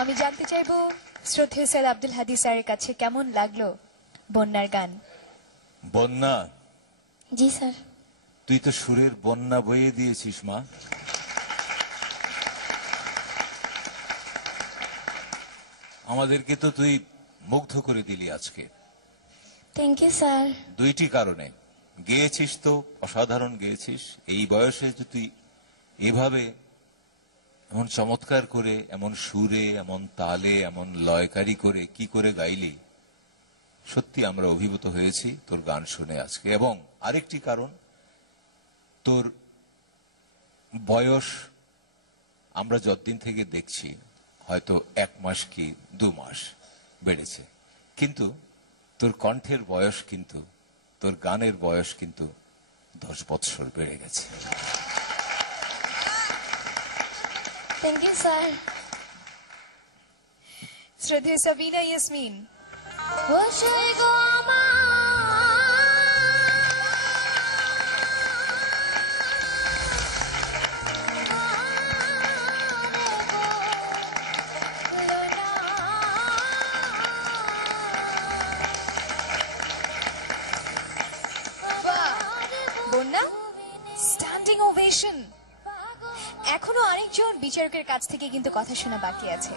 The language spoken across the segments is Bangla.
আমি জানতে চাইবো শ্রদ্ধেয় স্যার আব্দুল হাদি স্যারের কাছে কেমন লাগলো বন্যার গান। বন্যা, জি স্যার। তুই তো সুরের বন্যা বইয়ে দিয়েছিস মা। আমাদেরকে তো তুই মুগ্ধ করে দিলি আজকে। Thank you sir. দুইটি কারণে গেয়েছিস, তো অসাধারণ গেয়েছিস। এই বয়সে যদি এভাবে এমন চমৎকার করে, এমন সুরে, এমন তালে, এমন লয়কারি করে কি করে গাইলি, সত্যি আমরা অভিভূত হয়েছি তোর গান শুনে আজকে। এবং আরেকটি কারণ, তোর বয়স আমরা যতদিন থেকে দেখছি হয়তো 1 মাস কি 2 মাস বেড়েছে, কিন্তু তোর কণ্ঠের বয়স কিন্তু, তোর গানের বয়স কিন্তু 10 বৎসর বেড়ে গেছে। Thank you sir. শ্রদ্ধেয় সাবিনা ইয়াসমিন। বসই গো বন্যা, স্ট্যান্ডিং ওভেশন। এখনো আরেকজন বিচারকের কাছ থেকে কিন্তু কথা শোনা বাকি আছে।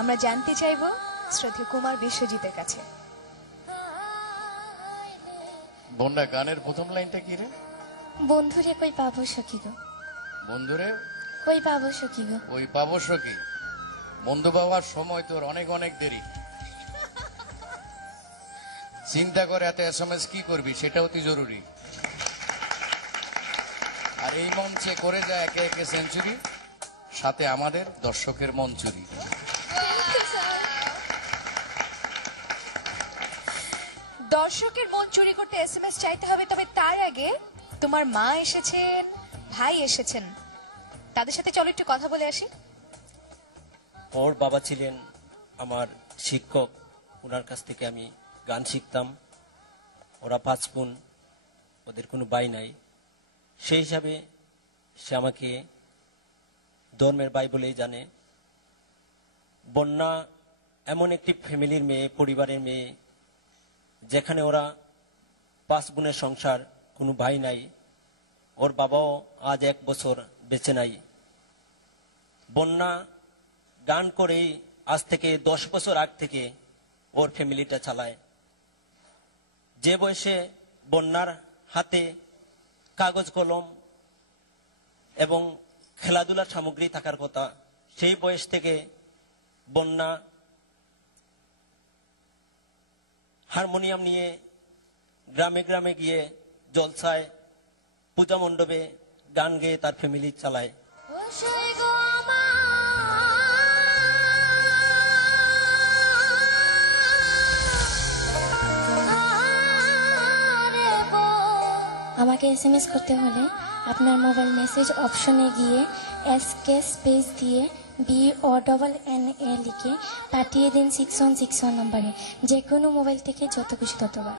আমরা জানতে চাইবো শ্রদ্ধেয় কুমার বিশ্বজিতের কাছে। বন্যা, গানের প্রথম লাইনটা কি রে? বন্ধুরে কই পাবো সখী গো, বন্ধুরে কই পাবো সখী গো। ওই পাবো সখী। বন্ধু পাওয়ার সময় তোর অনেক অনেক দেরি। চিন্তা করে এত SMS কি করবি, সেটা অতি জরুরি। আর এই মঞ্চে করে যায় একে একে সেঞ্চুরি, সাথে আমাদের দর্শকের মন চুরি। দর্শকের মন চুরি করতে SMS চাইতে হবে, তবে তার আগে তোমার মা এসেছেন, ভাই এসেছেন, তাদের সাথে চলো একটু কথা বলে আসি। ওর বাবা ছিলেন আমার শিক্ষক, ওনার কাছ থেকে আমি গান শিখতাম। ওরা 5 বোন, ওদের কোনো ভাই নাই। সেই হিসাবে সে আমাকে ধর্মের ভাই বলেই জানে। বন্যা এমন একটি ফ্যামিলির মেয়ে, পরিবারের মেয়ে, যেখানে ওরা 5 বোনের সংসার, কোনো ভাই নাই। ওর বাবাও আজ 1 বছর বেঁচে নাই। বন্যা গান করেই আজ থেকে 10 বছর আগ থেকে ওর ফ্যামিলিটা চালায়। যে বয়সে বন্যার হাতে কাগজ কলম এবং খেলাধুলার সামগ্রী থাকার কথা, সেই বয়স থেকে বন্যা হারমোনিয়াম নিয়ে গ্রামে গ্রামে গিয়ে জলসায়, পূজা মণ্ডপে গান গেয়ে তার ফ্যামিলি চালায়। বসই গো আমাকে SMS করতে হলে আপনার মোবাইল মেসেজ অপশনে গিয়ে SK স্পেস দিয়ে BONNA লিখে পাঠিয়ে দিন 6161 নম্বরে। যে কোনো মোবাইল থেকে যত খুশি ততবার।